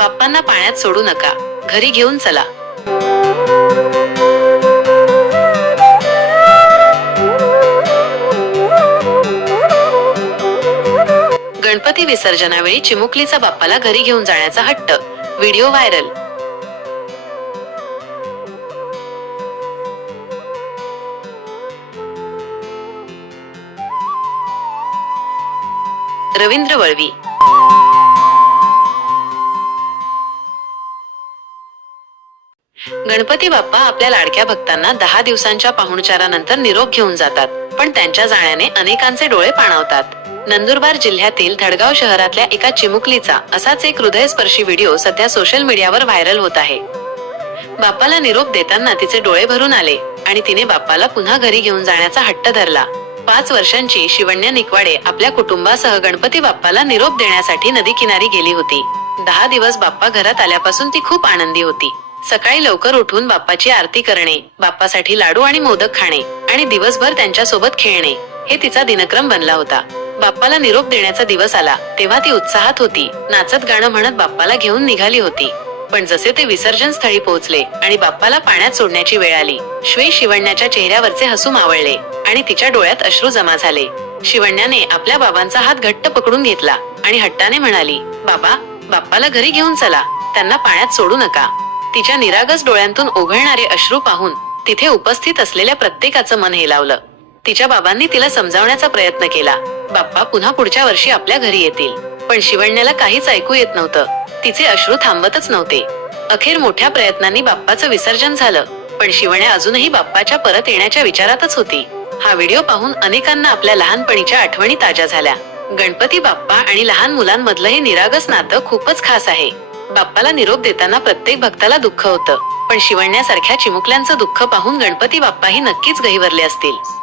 बाप्पांना पाण्यात सोडू नका. घरी घेऊन चला. गणपती विसर्जनावेळी चिमुकलीचा बाप्पाला घरी घेऊन जाण्याचा हट्ट. Video viral. रवींद्र वळवी. गणपती बाप्पा आपल्या लाडक्या भक्तांना दहा दिवसांच्या पाहुणचारानंतर निरोप घेऊन जातात. पण त्यांच्या जाण्याने अनेकांचे डोळे पाणावतात. नंदुरबार जिल्ह्यातील धडगाव शहरातल्या एका चिमुकलीचा असाच एक हृदयस्पर्शी व्हिडिओ सध्या सोशल मीडियावर व्हायरल होत आहे. बाप्पाला निरोप देताना तिचे डोळे भरून आले आणि तिने बाप्पाला पुन्हा घरी घेऊन जाण्याचा हट्ट धरला. पाच वर्षांची शिवण्या निकवाडे आपल्या कुटुंबासह गणपती बाप्पाला निरोप देण्यासाठी नदी किनारी गेली होती. दहा दिवस बाप्पा घरात आल्यापासून ती खूप आनंदी होती. सकाळी लवकर उठून बाप्पाची आरती करणे बाप्पासाठी लाडू आणि मोदक खाणे आणि दिवसभर त्यांच्यासोबत खेळणे हे तिचा दिनक्रम बनला होता. बाप्पाला निरोप देण्याचा दिवस आला तेव्हा ती उत्साहात होती. नाचत गाणं म्हणत बाप्पाला घेऊन निघाली होती. पण जसे ते विसर्जन स्थळी पोहोचले आणि बाप्पाला पाण्यात सोडण्याची वेळ आली श्वे शिवण्याच्या चेहऱ्यावरचे हसू मावळले आणि तिच्या डोळ्यात अश्रू जमा झाले. शिवण्याने आपल्या बाबांचा हात घट्ट पकडून घेतला आणि हट्टाने म्हणाली बाबा बाप्पाला घरी घेऊन चला त्यांना पाण्यात सोडू नका. तिच्या निरागस डोळ्यांतून ओघळणारे अश्रू पाहून तिथे उपस्थित असलेल्या प्रत्येकाचं मन हेलावलं. तिच्या बाबांनी तिला समजावण्याचा प्रयत्न केला. बाप्पा पुन्हा पुढच्या वर्षी आपल्या घरी येतील. पण शिवण्याला काहीच ऐकू येत नव्हतं. तिचे अश्रू थांबतच नव्हते. अखेर मोठ्या प्रयत्नांनी बाप्पाचं विसर्जन झालं. पण शिवण्या अजूनही बाप्पाच्या परत येण्याच्या विचारातच होती. हा व्हिडिओ पाहून अनेकांना आपल्या लहानपणीच्या आठवणी ताज्या झाल्या. गणपती बाप्पा आणि लहान मुलांमधलं हे निरागस नातं खूपच खास आहे. बाप्पाला निरोप देताना प्रत्येक भक्ताला दुःख होतं. पण शिवण्यासारख्या चिमुकल्यांचं दुःख पाहून गणपती बाप्पाही नक्कीच गहिवरले असतील.